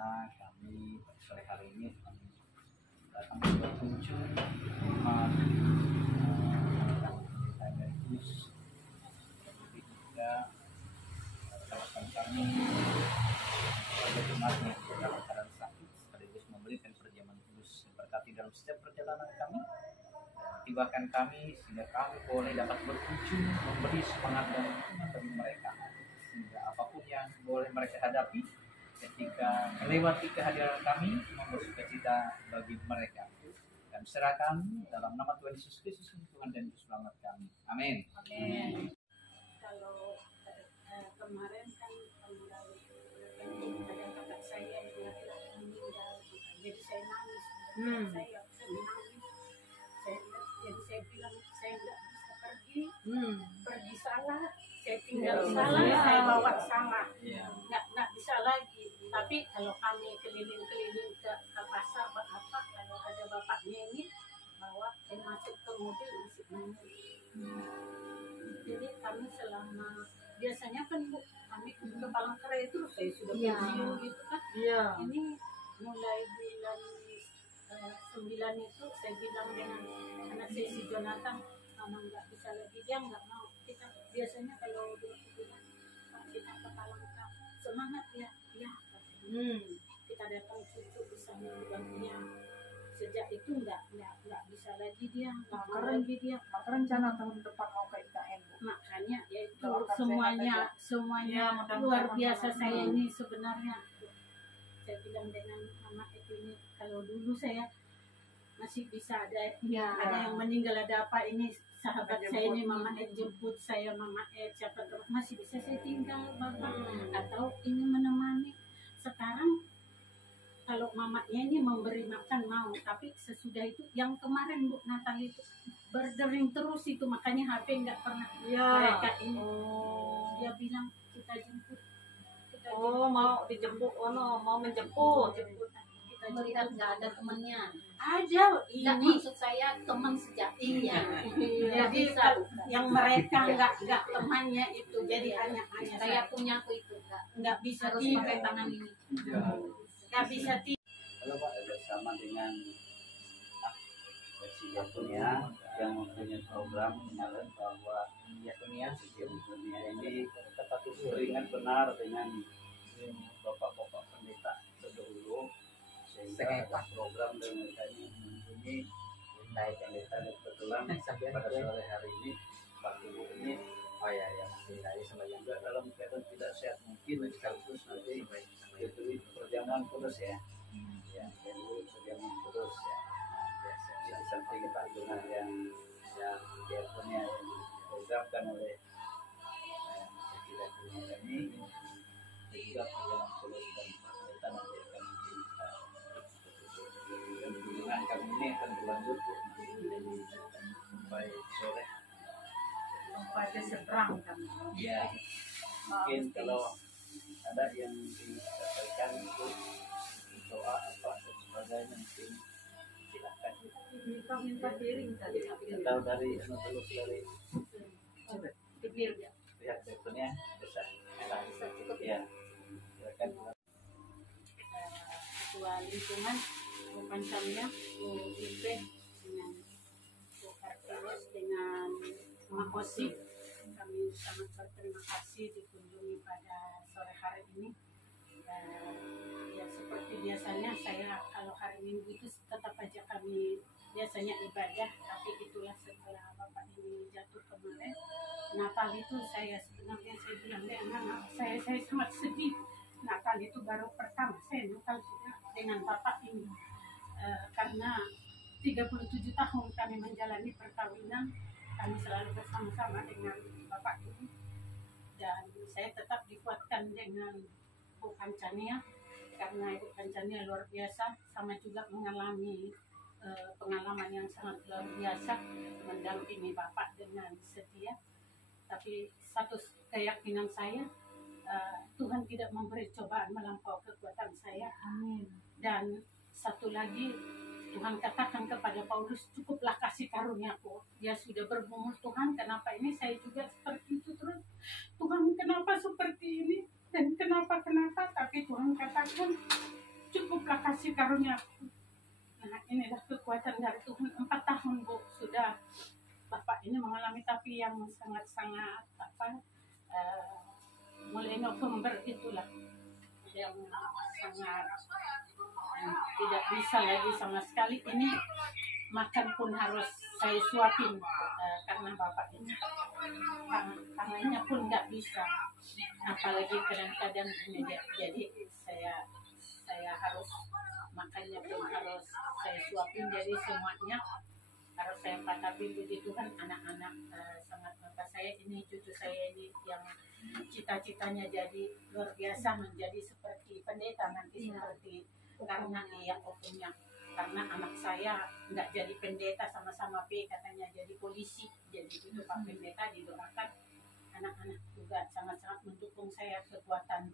ternyata kami sore hari ini datang berkunjung rumah sekaligus juga rekan kami pada jemaat yang dalam keadaan sakit sekaligus memberikan perjamuan kudus berkati dalam setiap perjalanan kami. Tibakan kami sehingga kami boleh dapat berkunjung memberi semangat dan dukungan bagi mereka sehingga apapun yang boleh mereka hadapi ketika melewati kehadiran kami membawa sukacita bagi mereka dan serahkan dalam nama Tuhan Yesus Kristus Tuhan dan Juru Selamat kami. Amin. Amin. Kalau kemarin kan ada kakak saya yang laki-laki meninggal, jadi saya nangis. Saya jadi saya bilang saya nggak bisa pergi salah, saya tinggal salah, saya bawa salah, nggak bisa lagi. Tapi kalau kami keliling-keliling ke pasar apa, kalau ada bapaknya ini bawa masuk ke mobil masih nangis. Jadi kami selama biasanya kan Bu, kami ke Palangkaraya itu saya sudah pensiun gitu kan. Ini mulai bulan 9 itu saya bilang dengan anak saya si Jonathan, mama nggak bisa lagi, dia nggak mau. Kita biasanya kalau dia bilang kita ke Palangka semangat ya, kita datang cucu bersama dia. Sejak itu nggak bisa lagi dia, nggak mau lagi dia. Maka rencana tahun depan mau ke IKN, Bu. Makanya ya itu semuanya luar biasa saya ini sebenarnya. Saya bilang dengan mama ini, kalau dulu saya masih bisa ada yang meninggal, ada apa ini sahabat saya ini mama jemput saya, mama siapa masih bisa saya tinggal bapak atau ini menemani. Sekarang kalau mamanya ini memberi makan mau, tapi sesudah itu yang kemarin Bu Natal itu berdering terus itu, makanya HP nggak pernah mereka ini. Dia bilang kita jemput. Mau dijemput, mau menjemput. Kita melihat nggak ada temannya. Ada Nggak, ini. maksud saya teman sejatinya. Jadi yang mereka nggak temannya itu, jadi hanya Saya punya aku itu nggak bisa harus tidur, pakai tangan ini. nggak bisa tidur. Halo Pak, bersama dengan Yakunia yang mempunyai program menyalan bahwa Yakunia ini tepat beringat benar dengan bapak-bapak pendeta terdahulu sehingga ada program dan mereka ini mengunjungi naik pendeta dan kebetulan pada sore hari ini Pak Ibu ini yang masih sama yang juga dalam keadaan tidak sehat mungkin sekaligus nanti diberi perjamuan kudus ya. Diberi perjamuan kudus ya. Di samping kita dengan yang diaturnya yang diprogramkan oleh kita punya ini juga perjamuan kudus dan kita nanti akan dan kunjungan kami ini akan berlanjut sampai sore. Sampai seberang kami. Ya, mungkin kalau ada yang disampaikan untuk doa apa dan sebagainya mungkin silakan. Kita minta piring tadi. Atau dari dari Pikir ya. pihak berikutnya bisa cukup ya. Silakan. Ketua lingkungan Pansamnya UIP dengan Kartius dengan Makosi, kami sangat berterima kasih dikunjungi pada sore hari ini. Ya seperti biasanya saya kalau hari Minggu itu tetap aja kami biasanya ibadah, tapi itulah setelah Bapak ini jatuh kemarin Natal itu saya sebenarnya saya bilang dengan saya sangat sedih. Natal itu baru pertama saya Natal juga dengan Bapak ini. Karena 37 tahun kami menjalani perkawinan, kami selalu bersama-sama dengan Bapak ini, dan saya tetap dikuatkan dengan Bu Kancania karena Ibu Kancania luar biasa, sama juga mengalami pengalaman yang sangat luar biasa mendampingi Bapak dengan setia. Tapi satu keyakinan saya, Tuhan tidak memberi cobaan melampaui kekuatan saya. Amin. Dan satu lagi, Tuhan katakan kepada Paulus, cukuplah kasih karuniaku. Dia sudah bergumul, Tuhan kenapa ini saya juga seperti itu terus. Tuhan kenapa seperti ini dan kenapa. Tapi Tuhan katakan cukuplah kasih karunia. Nah inilah kekuatan dari Tuhan. 4 tahun Bu sudah Bapak ini mengalami, tapi yang sangat-sangat mulai November itulah yang sangat tidak bisa lagi sama sekali. Ini makan pun harus saya suapin karena Bapak ini tangannya pun nggak bisa, apalagi kadang-kadang ini jadi saya harus makannya pun harus saya suapin, jadi semuanya harus saya patapi. Puji Tuhan anak-anak sangat bapak saya ini, cucu saya ini yang cita-citanya jadi luar biasa menjadi seperti pendeta nanti seperti karena dia punya, karena anak saya nggak jadi pendeta sama-sama P katanya jadi polisi, jadi itu Pak Pendeta didoakan. Anak-anak juga sangat-sangat mendukung saya kekuatan.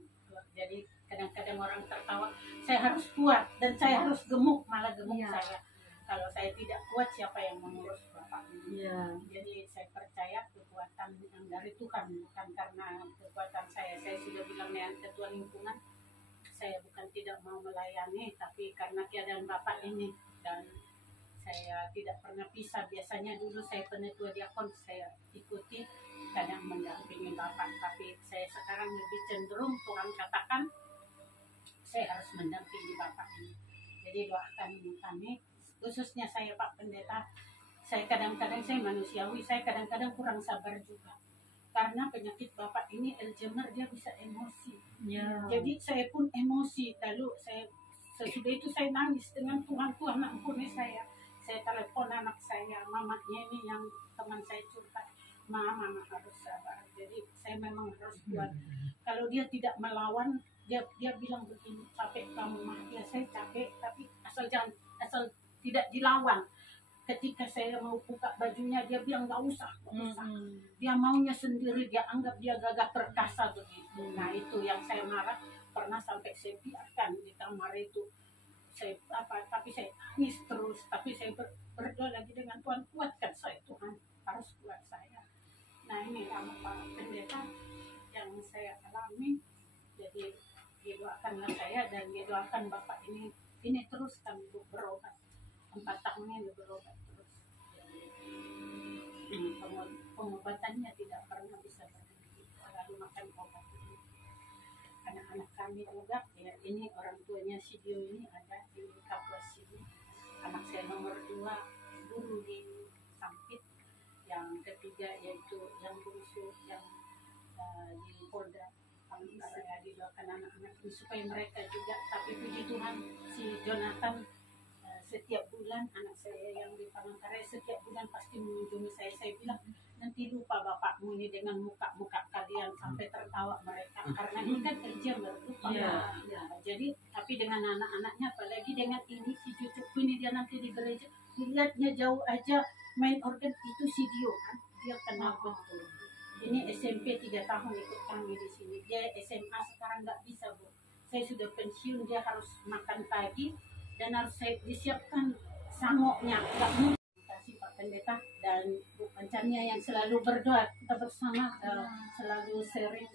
Jadi kadang-kadang orang tertawa, saya harus kuat dan saya harus gemuk, malah gemuk saya. Kalau saya tidak kuat, siapa yang mengurus Bapak ini? Jadi saya percaya kekuatan yang dari Tuhan, bukan karena kekuatan saya. Saya sudah bilang dengan ketua lingkungan, saya bukan tidak mau melayani, tapi karena keadaan Bapak ini, dan saya tidak pernah pisah. Biasanya dulu saya penetua diakon, saya ikuti, kadang mendampingi Bapak, tapi saya sekarang lebih cenderung Tuhan katakan, saya harus mendampingi Bapak ini. Jadi doakan kami, khususnya saya Pak Pendeta. Saya kadang-kadang saya manusiawi, saya kadang-kadang kurang sabar juga. Karena penyakit Bapak ini Alzheimer, dia bisa emosi. Jadi saya pun emosi. Lalu sesudah itu saya nangis dengan Tuhan ampuni saya. Saya telepon anak saya, mamanya ini yang teman saya curhat. Mama harus sabar. Jadi saya memang harus kuat. Kalau dia tidak melawan, dia bilang begini, capek kamu mah. Ya saya capek, tapi asal tidak dilawan. Ketika saya mau buka bajunya, dia bilang nggak usah. Dia maunya sendiri, dia anggap dia gagah perkasa begitu. Nah itu yang saya marah, pernah sampai saya biarkan di kamar itu. Tapi saya nangis terus, tapi saya berdoa lagi dengan Tuhan, kuatkan saya Tuhan, harus kuat saya. Nah ini Pak Pendeta yang saya alami, jadi didoakanlah saya dan didoakan Bapak ini terus kami berobat. 4 tahun ini berobat terus. Pengobatannya tidak pernah bisa berhenti, selalu makan obat ini. Anak-anak kami juga, ya ini orang tuanya si Dio ini ada di Kapuas ini. Anak saya nomor 2 guru di Sampit, yang ketiga yaitu yang bungsu yang di Polda. Saya didoakan anak-anak ini supaya mereka juga, tapi puji Tuhan si Jonathan setiap bulan anak saya yang di Palangkaraya setiap bulan pasti mengunjungi saya. Saya bilang nanti lupa bapakmu ini dengan muka-muka kalian sampai tertawa mereka karena ini kan kerja lupa. Jadi tapi dengan anak-anaknya, apalagi dengan ini si cucuku ini, dia nanti di gereja dilihatnya jauh aja main organ itu si Dio kan, dia kenal betul. Ini SMP 3 tahun ikut kami di sini. Dia SMA sekarang nggak bisa Bu. Saya sudah pensiun, dia harus makan pagi dan harus saya disiapkan sangoknya. Nggak mungkin. Terima kasih Pak Pendeta dan Bu Pancania yang selalu berdoa. Kita bersama selalu sharing.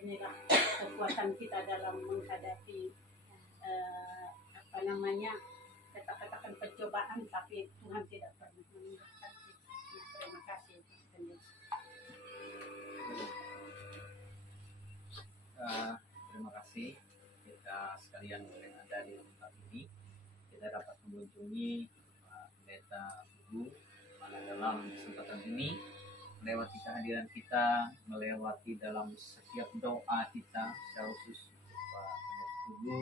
Inilah kekuatan kita dalam menghadapi kata-katakan pencobaan, tapi Tuhan tidak pernah meninggalkan kita. Terima kasih Pak Pendeta. Terima kasih kita sekalian yang ada di tempat ini. Kita dapat mengunjungi Pak Pendeta Ibu mana dalam kesempatan ini, melewati kehadiran kita, melewati dalam setiap doa kita secara khusus untuk Pak Pendeta Ibu,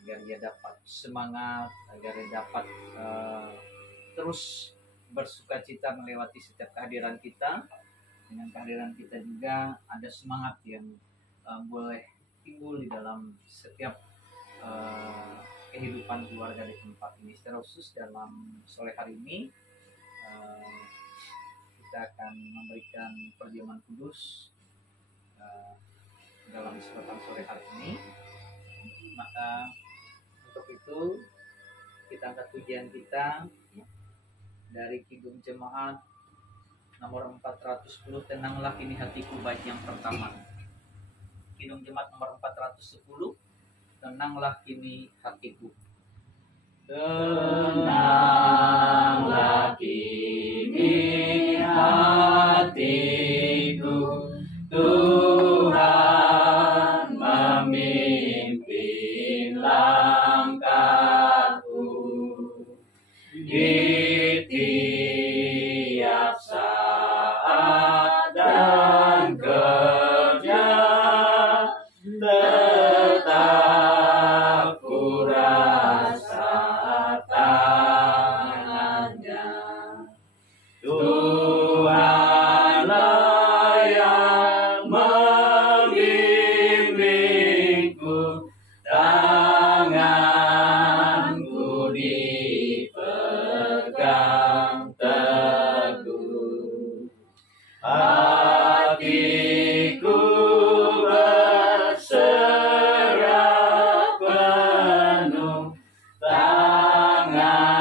agar dia dapat semangat, agar dia dapat terus bersukacita melewati setiap kehadiran kita. Dengan kehadiran kita juga ada semangat yang boleh timbul di dalam setiap kehidupan keluarga di tempat ini. Secara khusus dalam sore hari ini kita akan memberikan perjamuan kudus dalam kesempatan sore hari ini. Maka untuk itu kita angkat pujian kita dari Kidung Jemaat nomor 410, tenanglah kini hatiku, bait yang pertama. Kidung Jemaat nomor 410, tenanglah kini hatiku. Tenanglah kini hatiku, Tuhan memimpin langkahku di tiap saat dan kerja, tetap ku rasa tangannya. Tuhanlah yang membimbingku, tanganku dipegang teguh. Hatiku berserah penuh, tanganku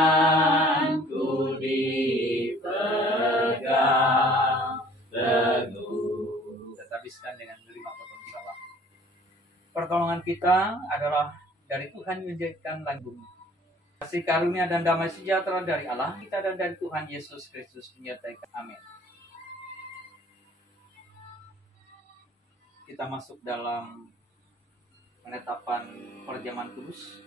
dipegang teguh. Kita habiskan dengan 5 potong salam. Pertolongan kita adalah dari Tuhan yang menjadikan langit bumi. Kasih karunia dan damai sejahtera dari Allah kita dan dari Tuhan Yesus Kristus menyertai kita. Amin. Kita masuk dalam penetapan perjamuan kudus.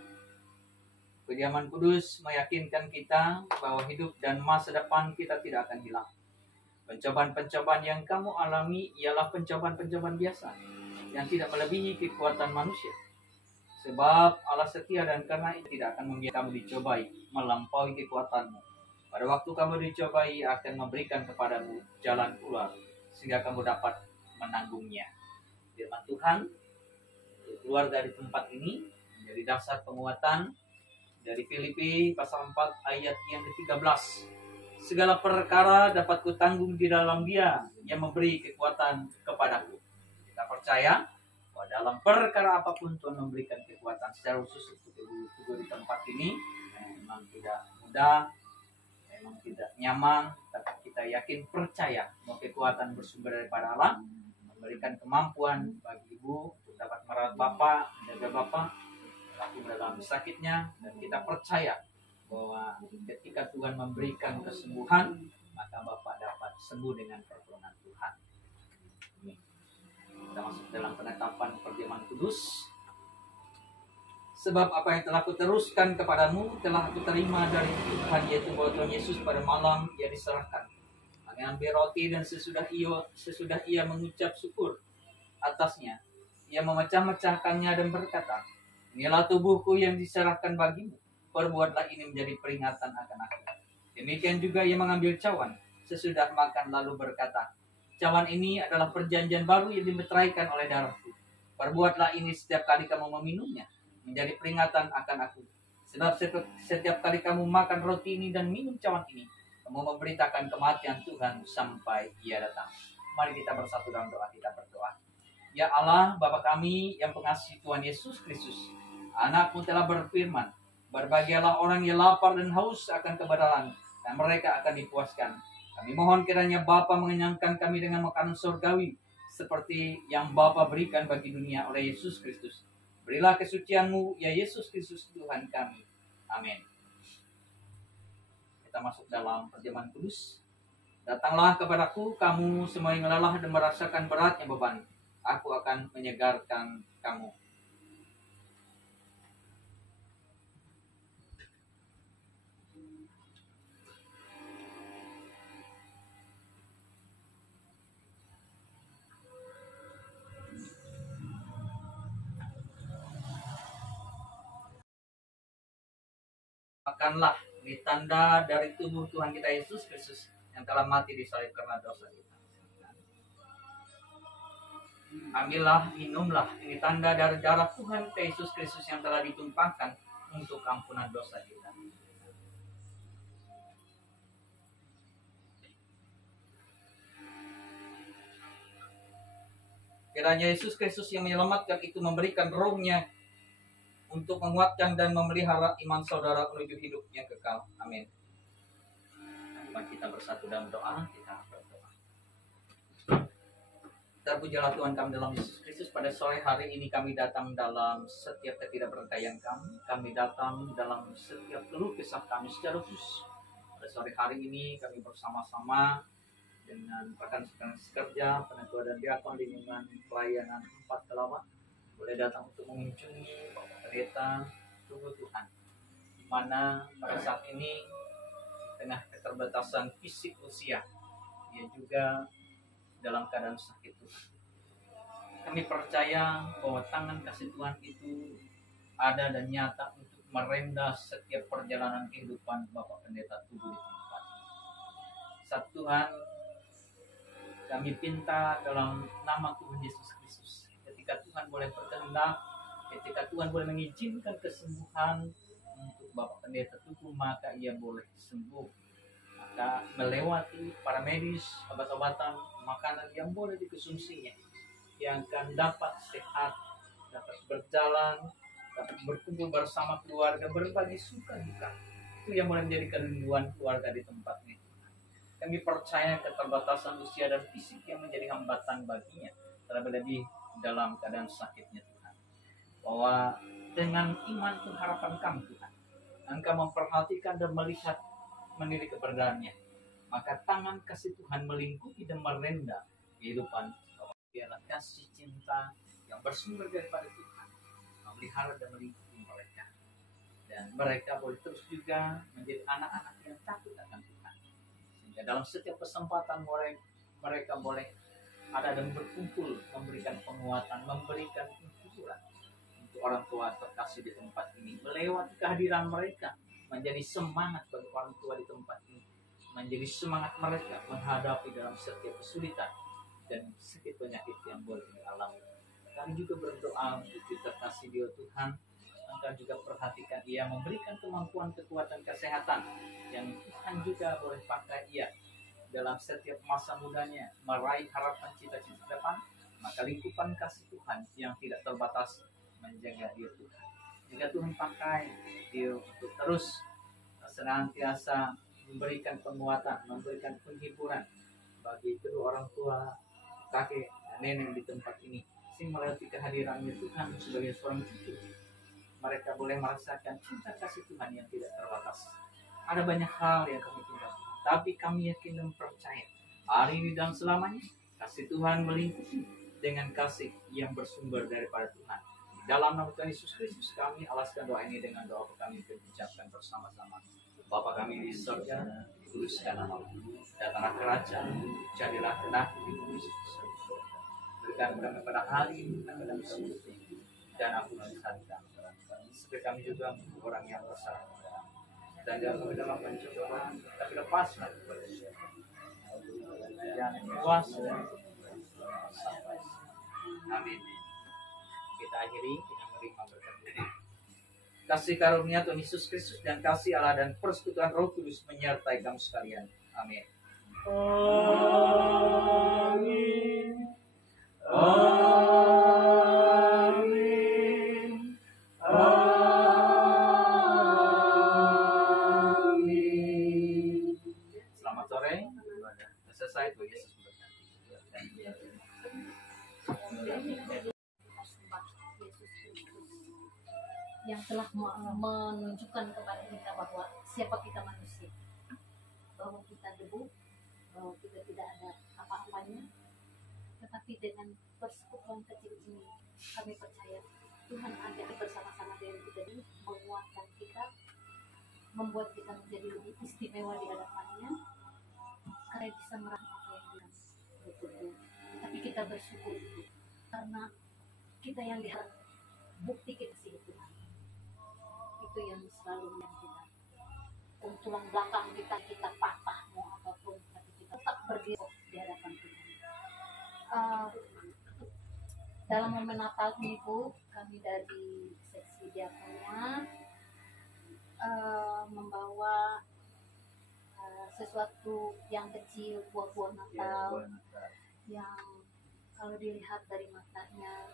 Perjamuan kudus meyakinkan kita bahwa hidup dan masa depan kita tidak akan hilang. Pencobaan-pencobaan yang kamu alami ialah pencobaan-pencobaan biasa yang tidak melebihi kekuatan manusia. Sebab Allah setia dan karena itu tidak akan membiarkan kamu dicobai melampaui kekuatanmu. Pada waktu kamu dicobai akan memberikan kepadamu jalan keluar sehingga kamu dapat menanggungnya. Firman Tuhan untuk keluar dari tempat ini menjadi dasar penguatan dari Filipi pasal 4 ayat yang ke-13. Segala perkara dapat kutanggung di dalam Dia yang memberi kekuatan kepadaku. Kita percaya bahwa dalam perkara apapun Tuhan memberikan kekuatan secara khusus untuk tubuh di tempat ini. Memang tidak mudah, memang tidak nyaman, tapi kita yakin percaya bahwa kekuatan bersumber daripada Allah, memberikan kemampuan bagi ibu untuk dapat merawat bapak, menjaga bapak, waktu dalam sakitnya, dan kita percaya bahwa ketika Tuhan memberikan kesembuhan, maka bapak dapat sembuh dengan pertolongan Tuhan. Amin. Kita masuk dalam penetapan perjamuan kudus. Sebab apa yang telah kuteruskan kepadamu telah aku terima dari Tuhan, yaitu bahwa Tuhan Yesus pada malam ia diserahkan, mengambil roti dan sesudah ia mengucap syukur atasnya, ia memecah-mecahkannya dan berkata, inilah tubuhku yang diserahkan bagimu, perbuatlah ini menjadi peringatan akan aku. Demikian juga ia mengambil cawan sesudah makan lalu berkata, cawan ini adalah perjanjian baru yang dimeteraikan oleh darahku. Perbuatlah ini setiap kali kamu meminumnya, menjadi peringatan akan aku. Sebab setiap kali kamu makan roti ini dan minum cawan ini, kamu memberitakan kematian Tuhan sampai ia datang. Mari kita bersatu dalam doa. Kita berdoa. Ya Allah, Bapa kami yang pengasihi Tuhan Yesus Kristus, Anak-Mu telah berfirman, berbahagialah orang yang lapar dan haus akan kebenaran, dan mereka akan dipuaskan. Kami mohon kiranya Bapa mengenyangkan kami dengan makanan surgawi, seperti yang Bapa berikan bagi dunia oleh Yesus Kristus. Berilah kesucian-Mu, ya Yesus Kristus Tuhan kami. Amin. Kita masuk dalam perjamuan kudus. Datanglah kepadaku, kamu semua yang lelah dan merasakan beratnya beban. Aku akan menyegarkan kamu. Makanlah, ini tanda dari tubuh Tuhan kita Yesus Kristus yang telah mati di salib karena dosa kita. Ambillah, minumlah, ini tanda dari darah Tuhan kita Yesus Kristus yang telah ditumpahkan untuk ampunan dosa kita. Kiranya Yesus Kristus yang menyelamatkan itu memberikan rohnya untuk menguatkan dan memelihara iman saudara menuju hidup yang kekal. Amin. Mari kita bersatu dalam doa, kita berdoa. Terpujilah Tuhan kami dalam Yesus Kristus. Pada sore hari ini kami datang dalam setiap ketidakberdayaan kami. Kami datang dalam setiap keluh kesah kami secara khusus. Pada sore hari ini kami bersama-sama dengan rekan-rekan sekerja, penetua dan diakon lingkungan pelayanan 4 Kelawat boleh datang untuk mengunjungi Bapak Pendeta tubuh Tuhan, di mana pada saat ini di tengah keterbatasan fisik usia, dia juga dalam keadaan sakit Tuhan. Kami percaya bahwa tangan kasih Tuhan itu ada dan nyata untuk merendah setiap perjalanan kehidupan Bapak Pendeta tubuh di tempat ini. Saat Tuhan, kami pinta dalam nama Tuhan Yesus Kristus, ketika Tuhan boleh berkehendak, ketika Tuhan boleh mengizinkan kesembuhan untuk Bapak Pendeta tubuh, maka ia boleh sembuh. Maka melewati para medis, obat-obatan, makanan yang boleh dikonsumsinya, yang akan dapat sehat, dapat berjalan, dapat berkumpul bersama keluarga, berbagi suka duka. Itu yang boleh menjadi kerinduan keluarga di tempat ini. Kami percaya keterbatasan usia dan fisik yang menjadi hambatan baginya, terlebih dalam keadaan sakitnya Tuhan. Bahwa dengan iman pengharapan kami Tuhan, Engkau memperhatikan dan melihat menilik keberadaannya, maka tangan kasih Tuhan melingkupi dan merendah kehidupan. Biarlah kasih cinta yang bersumber daripada Tuhan memelihara dan melingkupi mereka, dan mereka boleh terus juga menjadi anak-anak yang takut akan Tuhan, sehingga dalam setiap kesempatan mereka boleh ada dan berkumpul, memberikan penguatan, memberikan hiburan untuk orang tua terkasih di tempat ini. Melewati kehadiran mereka menjadi semangat bagi orang tua di tempat ini, menjadi semangat mereka menghadapi dalam setiap kesulitan dan sakit penyakit yang boleh dialami. Kami juga berdoa untuk terkasih dia Tuhan, Engkau juga perhatikan ia, memberikan kemampuan, kekuatan, kesehatan yang Tuhan juga boleh pakai ia dalam setiap masa mudanya meraih harapan cita-cita depan. Maka lingkupan kasih Tuhan yang tidak terbatas menjaga dia Tuhan. Jika Tuhan pakai dia untuk terus senantiasa memberikan penguatan, memberikan penghiburan bagi kedua orang tua, kakek dan nenek di tempat ini, sehingga melalui kehadirannya Tuhan sebagai seorang cucu, mereka boleh merasakan cinta kasih Tuhan yang tidak terbatas. Ada banyak hal yang kami tinggalkan, tapi kami yakin dan percaya hari ini dan selamanya kasih Tuhan melingkupi dengan kasih yang bersumber daripada Tuhan. Dalam nama Tuhan Yesus Kristus kami alaskan doa ini dengan doa kami ucapkan bersama-sama. Bapa kami di surga, dikuduskan nama-Mu, datanglah kerajaan, jadilah kehendak-Mu di bumi seperti di surga. Berikan kami pada hari ini dan sumber dan ampuni dosa kami, seperti kami juga orang yang bersalah kepada kami. Dan jangan kami dalam pencobaan, tapi lepaslah kepada syaitan. Yang kuasa dan sampai. Amin. Kita akhiri dengan menerima berkat Tuhan. Kasih karunia Tuhan Yesus Kristus dan kasih Allah dan persekutuan Roh Kudus menyertai kamu sekalian. Amin. Amin. Amin. Amin. Selamat sore. Selesai Tuhan Yesus memberkati. Yang telah menunjukkan kepada kita bahwa siapa kita manusia, bahwa kita debu, bahwa kita tidak ada apa-apanya, tetapi dengan persekutuan kecil ini kami percaya Tuhan ada bersama-sama dengan kita ini, menguatkan kita, membuat kita menjadi lebih istimewa di hadapannya, karena bisa meraih apa yang kita butuhkan. Tapi kita bersyukur karena kita yang lihat bukti kita sih Tuhan. Itu yang selalu yang kita tulang belakang kita patah mau apapun, tapi kita tetap berdiri di hadapan Tuhan. Dalam momen Natal ini Bu, kami dari seksi diakonnya membawa sesuatu yang kecil, buah-buah Natal yang kalau dilihat dari matanya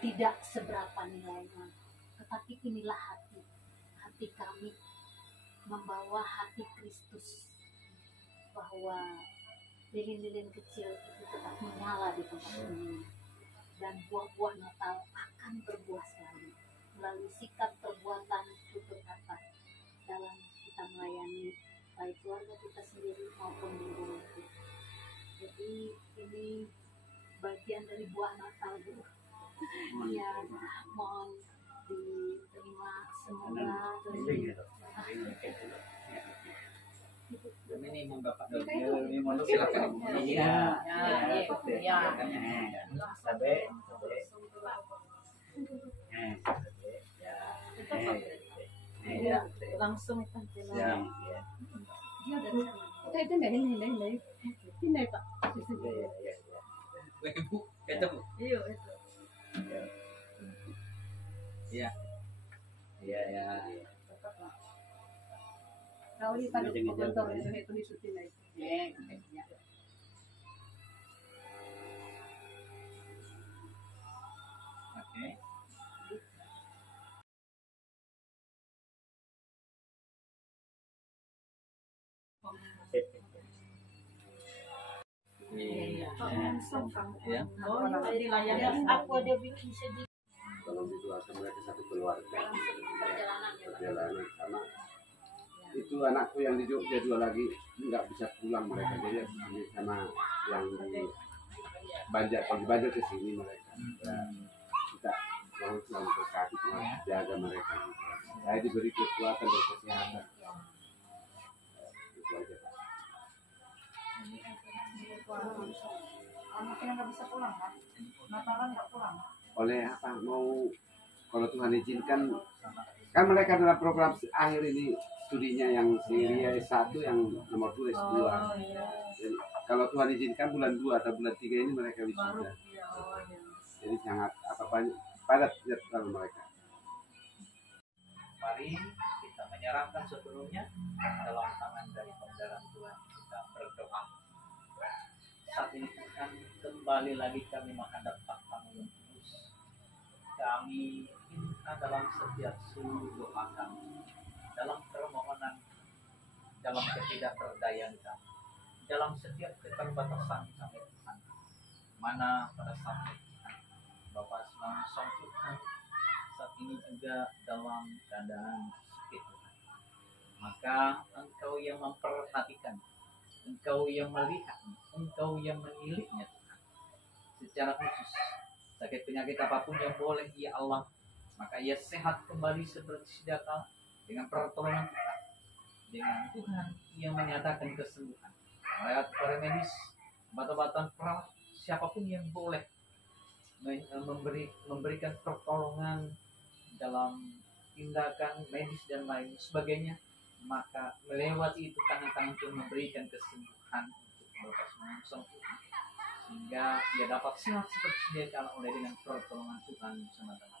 tidak seberapa nilainya, tetapi inilah hati kami membawa hati Kristus, bahwa lilin-lilin kecil itu tetap menyala di tempat ini, dan buah-buah Natal akan berbuah selalu melalui sikap perbuatan tutur kata dalam kita melayani baik keluarga kita sendiri maupun di rumah kita. Jadi ini bagian dari buah Natal Bu. Ya, mohon diterima semoga Ini Bapak ini mau silakan. Iya. Ya. Sampai. Ya. Langsung itu. Ya. Itu ini Pak. Bu, kecap Bu. Iya itu. Iya. Iya. Kau ini pada kotor itu disutin lagi. Oke. Iya. Langsung kamu. Ya. Oh, jadi layarnya aku ada bikin sedih. Tolong dikeluarkan mereka satu keluarga perjalanan karena itu anakku yang di Jogja dua lagi nggak bisa pulang mereka, jadi ini sama yang di Banjar, kalau di Banjar ke sini mereka ya, kita mohon selalu berkati Tuhan jaga mereka, saya diberi kekuatan dan kesehatan. Itu aja Pak. Anaknya nggak bisa pulang kan? Natalan nggak pulang. Oleh apa mau, kalau Tuhan izinkan kan mereka dalam program akhir ini studinya yang Syria S1, yang nomor 2 S2. Iya. Jadi, kalau Tuhan izinkan bulan 2 atau bulan 3 ini mereka Baru. wisuda. Iya. Oh iya. Jadi sangat banyak padat jadwal mereka. Mari kita menyerahkan sepenuhnya dalam tangan dari pembelaan Tuhan. Kita berdoa. Saat ini Tuhan, kembali lagi kami menghadap tamu yang kudus. Kami minta dalam setiap seluruh doa kami, dalam permohonan, dalam ketidakberdayaan kami, dalam setiap keterbatasan kami Tuhan, mana pada saat Tuhan, Bapak Sang Tuhan saat ini juga dalam keadaan sakit Tuhan, maka Engkau yang memperhatikan, Engkau yang melihat, Engkau yang meniliknya Tuhan, secara khusus sakit penyakit apapun yang boleh ya Allah, maka ia sehat kembali seperti sedia kala dengan pertolongan Tuhan, dengan Tuhan yang menyatakan kesembuhan lewat para medis, obat-obatan perawat, siapapun yang boleh memberikan pertolongan dalam tindakan medis dan lain sebagainya, maka melewati itu tangan-tangan Tuhan memberikan kesembuhan untuk Bapak Sang Tuhan, sehingga ia dapat sehat seperti sedia kala oleh dengan pertolongan Tuhan semata-mata.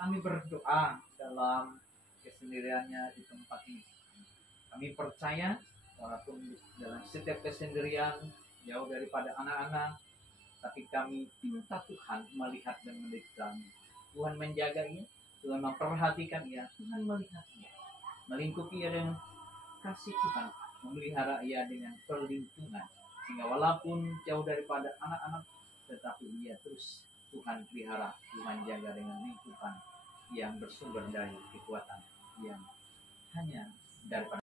Kami berdoa dalam kesendiriannya di tempat ini. Kami percaya walaupun dalam setiap kesendirian jauh daripada anak-anak, tapi kami minta Tuhan melihat dan mendidik. Tuhan menjaga ia, Tuhan memperhatikan ia, Tuhan melihat ia, melingkupi ia dengan kasih Tuhan, memelihara ia dengan perlindungan, sehingga walaupun jauh daripada anak-anak, tetapi ia terus Tuhan pelihara, Tuhan jaga dengan lingkupan yang bersumber dari kekuatan yang hanya daripada